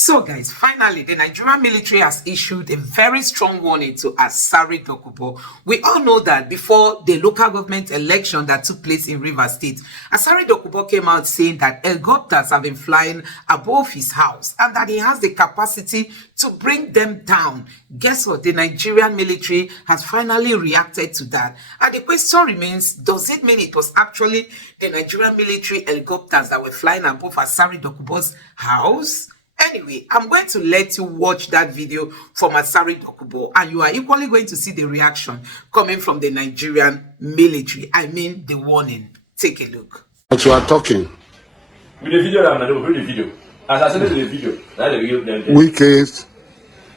So guys, finally, the Nigerian military has issued a very strong warning to Asari Dokubo. We all know that before the local government election that took place in Rivers State, Asari Dokubo came out saying that helicopters have been flying above his house and that he has the capacity to bring them down. Guess what? The Nigerian military has finally reacted to that. And the question remains, does it mean it was actually the Nigerian military helicopters that were flying above Asari Dokubo's house? Anyway, I'm going to let you watch that video from Asari Dokubo, and you are equally going to see the reaction coming from the Nigerian military. I mean, the warning. Take a look. But you are talking. With the video, I'm not doing the video. As I said in the video, that's the video. Wike's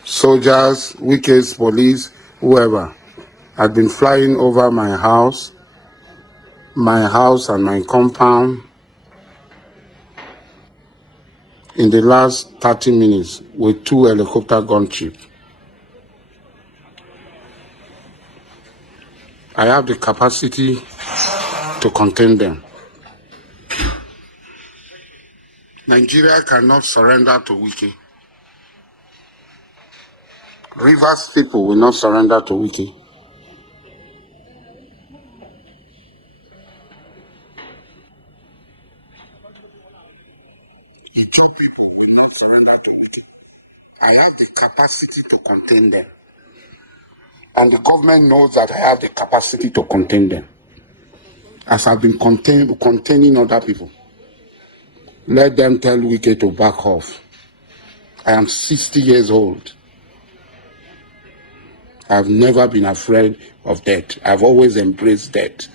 soldiers, Wike's police, whoever, had been flying over my house and my compound in the last 30 minutes with 2 helicopter gunships. I have the capacity to contain them. Nigeria cannot surrender to Wike. Rivers people will not surrender to Wike. Ijo people will not surrender to Wike. I have the capacity to contain them. And the government knows that I have the capacity to contain them. As I've been containing other people. Let them tell Wike to back off. I am 60 years old. I've never been afraid of death. I've always embraced death.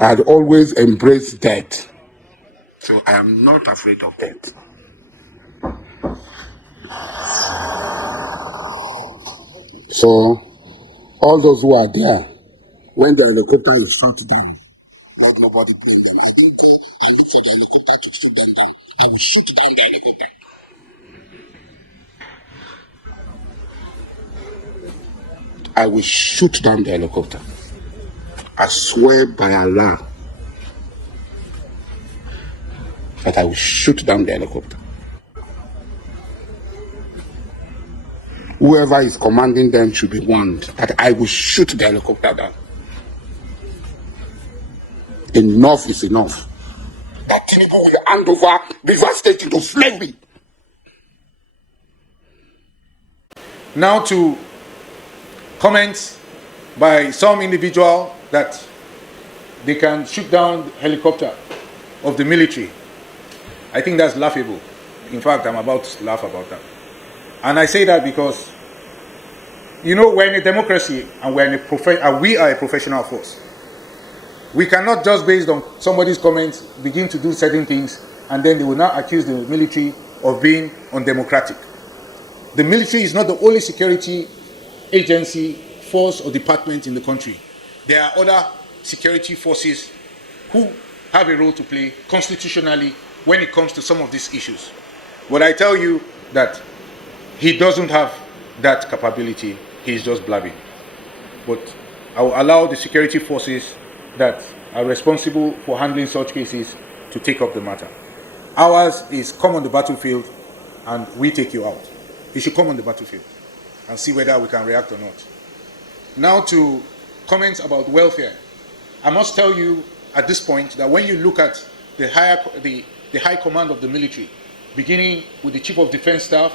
I'd always embraced death. So I am not afraid of death. So, all those who are there, when the helicopter is shot down, let nobody put them. I will go and look for the helicopter to shoot them down. I will shoot down the helicopter. I will shoot down the helicopter. I swear by Allah that I will shoot down the helicopter. Whoever is commanding them should be warned that I will shoot the helicopter down. Enough is enough. That Tinubu will hand over Rivers State into slavery. Now to comments by some individual that they can shoot down the helicopter of the military. I think that's laughable. In fact, I'm about to laugh about that. And I say that because, you know, we're in a democracy and we are a professional force. We cannot just based on somebody's comments begin to do certain things and then they will now accuse the military of being undemocratic. The military is not the only security agency, force or department in the country. There are other security forces who have a role to play constitutionally when it comes to some of these issues. But I tell you that he doesn't have that capability. He's just blabbing. But I will allow the security forces that are responsible for handling such cases to take up the matter. Ours is come on the battlefield and we take you out. You should come on the battlefield and see whether we can react or not. Now to comments about welfare. I must tell you at this point that when you look at the high command of the military, beginning with the Chief of Defense Staff,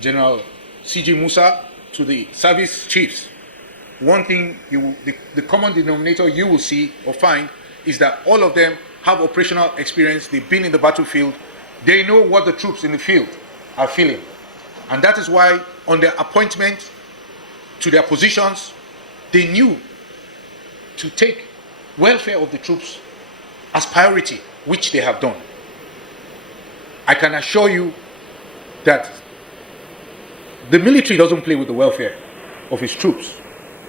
General C.G. Musa, to the service chiefs, one thing the common denominator you will see or find is that all of them have operational experience. They've been in the battlefield. They know what the troops in the field are feeling. And that is why on their appointment to their positions, they knew to take welfare of the troops as priority, which they have done. I can assure you that the military doesn't play with the welfare of its troops,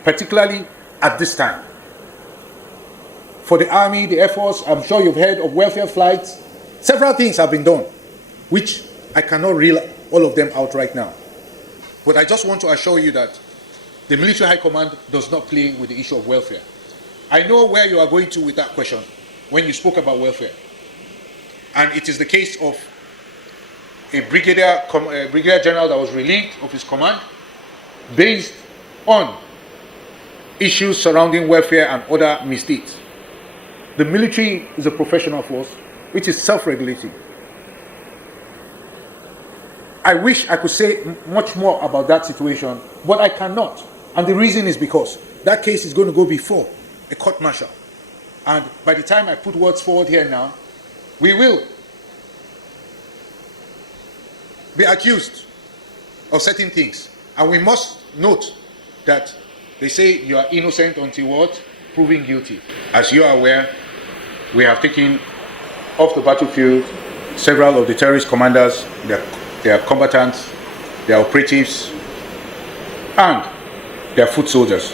particularly at this time. For the Army, the Air Force, I'm sure you've heard of welfare flights. Several things have been done, which I cannot reel all of them out right now. But I just want to assure you that the military high command does not play with the issue of welfare. I know where you are going to with that question when you spoke about welfare. And it is the case of a brigadier general that was relieved of his command based on issues surrounding welfare and other misdeeds. The military is a professional force which is self-regulating. I wish I could say much more about that situation, but I cannot. And the reason is because that case is going to go before a court-martial. And by the time I put words forward here now, we will be accused of certain things. And we must note that they say you are innocent until what? Proven guilty. As you are aware, we have taken off the battlefield several of the terrorist commanders, their combatants, their operatives, and their foot soldiers.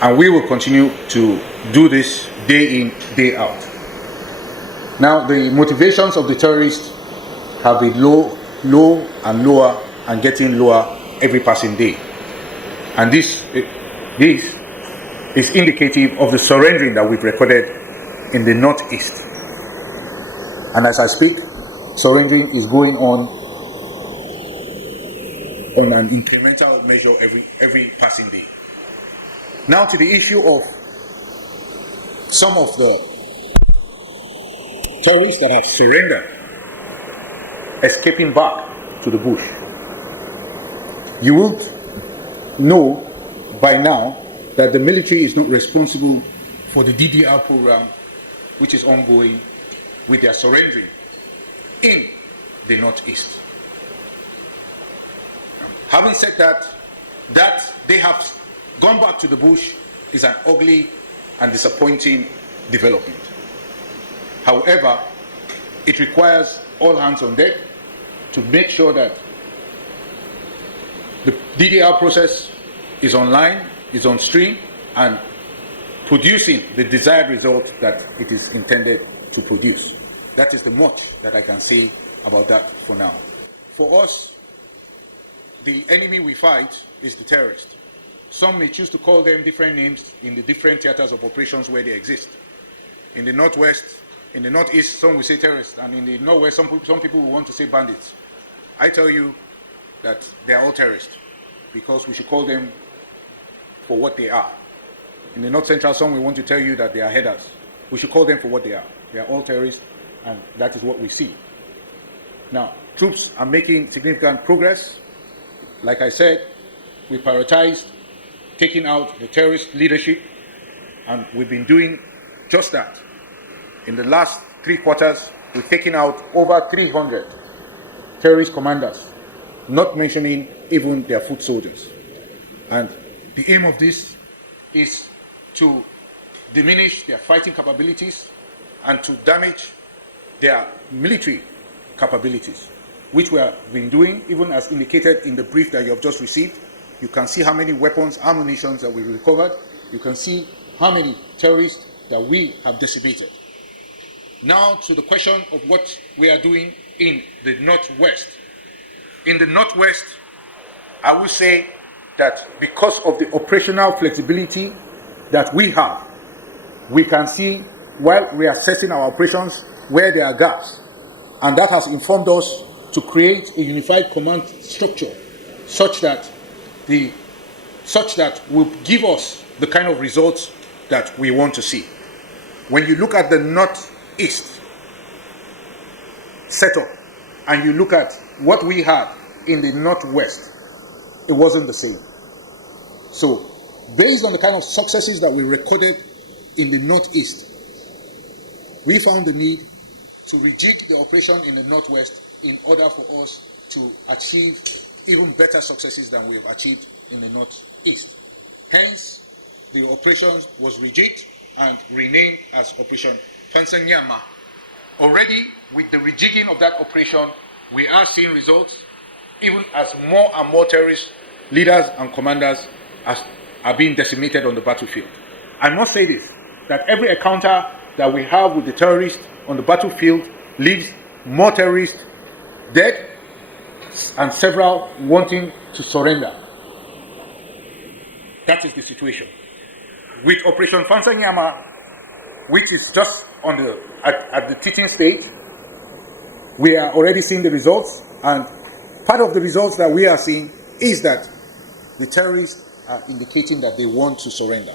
And we will continue to do this day in, day out. Now, the motivations of the terrorists have been low and lower and getting lower every passing day. And this is indicative of the surrendering that we've recorded in the northeast. And as I speak, surrendering is going on an incremental measure every passing day. Now to the issue of some of the terrorists that have surrendered, escaping back to the bush. You would know by now that the military is not responsible for the DDR program which is ongoing with their surrendering in the northeast. Having said that they have gone back to the bush is an ugly and disappointing development. However, it requires all hands on deck to make sure that the DDR process is online, is on stream, and producing the desired result that it is intended to produce. That is the much that I can say about that for now. For us, the enemy we fight is the terrorist. Some may choose to call them different names in the different theaters of operations where they exist. In the northwest, in the northeast, some will say terrorists, and in the northwest, some people will want to say bandits. I tell you that they are all terrorists because we should call them for what they are. In the north central, some will want to tell you that they are headers. We should call them for what they are. They are all terrorists, and that is what we see. Now, troops are making significant progress. Like I said, we prioritized taking out the terrorist leadership, and we've been doing just that. In the last 3 quarters, we've taken out over 300 terrorist commanders, not mentioning even their foot soldiers. And the aim of this is to diminish their fighting capabilities and to damage their military capabilities, which we have been doing, even as indicated in the brief that you have just received. You can see how many weapons, ammunition that we recovered. You can see how many terrorists that we have decimated. Now to the question of what we are doing in the northwest. In the northwest, I will say that because of the operational flexibility that we have, we can see while reassessing our operations where there are gaps. And that has informed us to create a unified command structure such that will give us the kind of results that we want to see. When you look at the northeast setup and you look at what we had in the northwest, it wasn't the same. So, based on the kind of successes that we recorded in the northeast, we found the need to rejig the operation in the northwest in order for us to achieve even better successes than we have achieved in the northeast. Hence, the operation was rejigged and renamed as Operation Fansanyama. Already, with the rejigging of that operation, we are seeing results, even as more and more terrorist leaders and commanders are being decimated on the battlefield. I must say this, that every encounter that we have with the terrorists on the battlefield leaves more terrorists dead and several wanting to surrender. That is the situation. With Operation Fansanyama, which is just at the teaching stage, we are already seeing the results, and part of the results that we are seeing is that the terrorists are indicating that they want to surrender.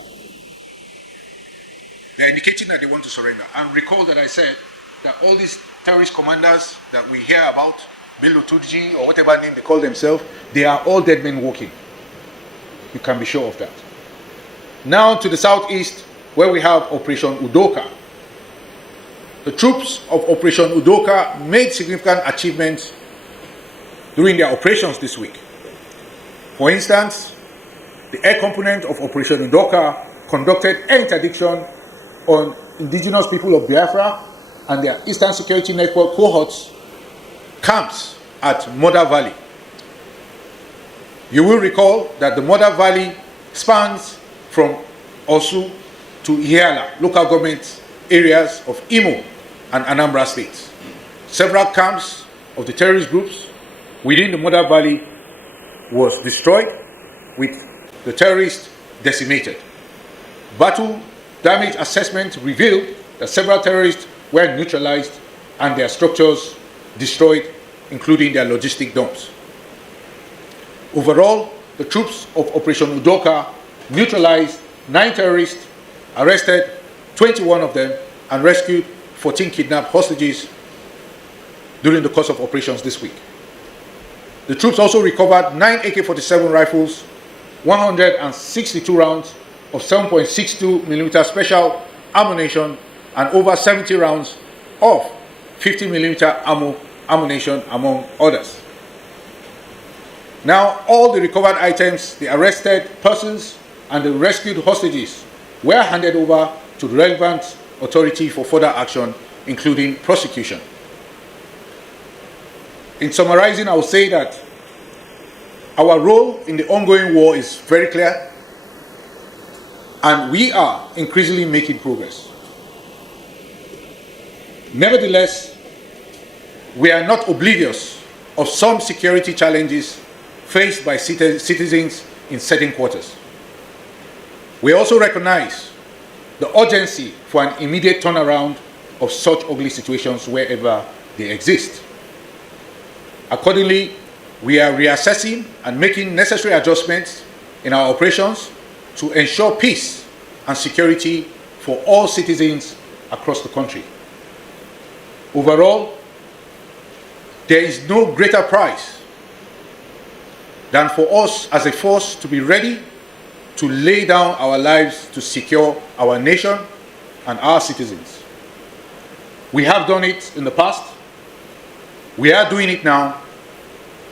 They're indicating that they want to surrender. And recall that I said that all these terrorist commanders that we hear about, Bello Turji or whatever name they call themselves, they are all dead men walking. You can be sure of that. Now to the southeast, where we have Operation Udoka. The troops of Operation Udoka made significant achievements during their operations this week. For instance, the air component of Operation Udoka conducted air interdiction on indigenous people of Biafra and their Eastern Security Network cohorts camps at Mother Valley. You will recall that the Mother Valley spans from Osu to Ihiala, local government areas of Imo and Anambra states. Several camps of the terrorist groups within the Mother Valley was destroyed, with the terrorists decimated. Battle damage assessment revealed that several terrorists were neutralized and their structures destroyed, including their logistic dumps. Overall, the troops of Operation Udoka neutralized 9 terrorists, arrested 21 of them, and rescued 14 kidnapped hostages during the course of operations this week. The troops also recovered 9 AK-47 rifles, 162 rounds of 7.62mm special ammunition, and over 70 rounds of 50mm ammunition, among others. Now, all the recovered items, the arrested persons, and the rescued hostages were handed over to the relevant authority for further action, including prosecution. In summarizing, I will say that our role in the ongoing war is very clear, and we are increasingly making progress. Nevertheless, we are not oblivious of some security challenges faced by citizens in certain quarters. We also recognize the urgency for an immediate turnaround of such ugly situations wherever they exist. Accordingly, we are reassessing and making necessary adjustments in our operations to ensure peace and security for all citizens across the country. Overall, there is no greater prize than for us as a force to be ready to lay down our lives to secure our nation and our citizens. We have done it in the past, we are doing it now,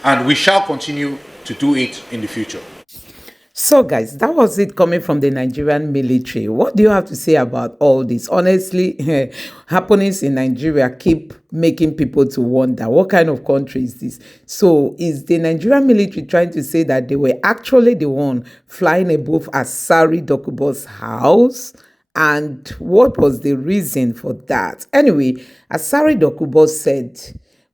and we shall continue to do it in the future. So guys, that was it coming from the Nigerian military. What do you have to say about all this? Honestly, happenings in Nigeria keep making people to wonder, what kind of country is this? So is the Nigerian military trying to say that they were actually the one flying above Asari Dokubo's house? And what was the reason for that? Anyway, Asari Dokubo said,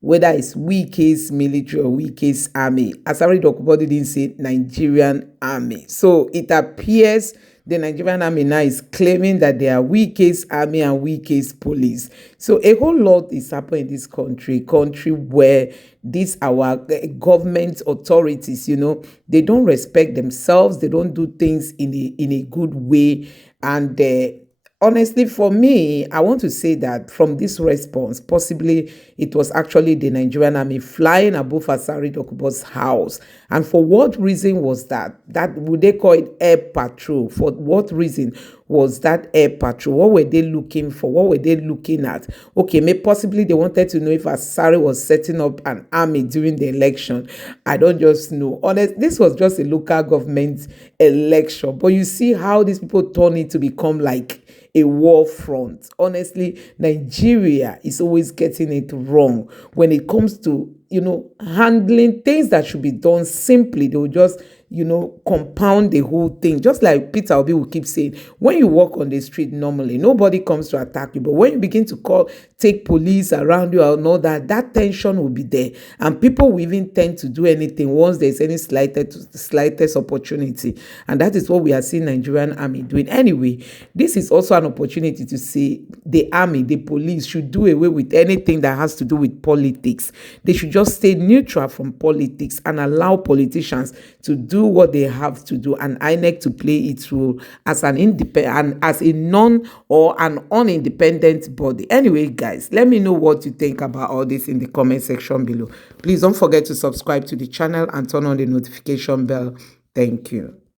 whether it's Wike's military or Wike's army, Asari Dokubo didn't say Nigerian army. So it appears the Nigerian army now is claiming that they are Wike's army and Wike's police. So a whole lot is happening in this country where these our government authorities, they don't respect themselves, they don't do things in a good way, and honestly, for me, I want to say that from this response, possibly it was actually the Nigerian army flying above Asari Dokubo's house. And for what reason was that? That would they call it air patrol? For what reason was that air patrol? What were they looking for? What were they looking at? Okay, maybe possibly they wanted to know if Asari was setting up an army during the election. I don't just know. Honestly, this was just a local government election. But you see how these people turn it to become like a war front. Honestly, Nigeria is always getting it wrong when it comes to, handling things that should be done simply. They will just compound the whole thing. Just like Peter Obi will keep saying, when you walk on the street normally, nobody comes to attack you. But when you begin to take police around you and all that tension will be there. And people will even tend to do anything once there's any slightest opportunity. And that is what we are seeing Nigerian army doing. Anyway, this is also an opportunity to say the army, the police should do away with anything that has to do with politics. They should just stay neutral from politics and allow politicians to do what they have to do, and INEC to play its role as an independent, as a non or an unindependent body. Anyway, guys, let me know what you think about all this in the comment section below. Please don't forget to subscribe to the channel and turn on the notification bell. Thank you.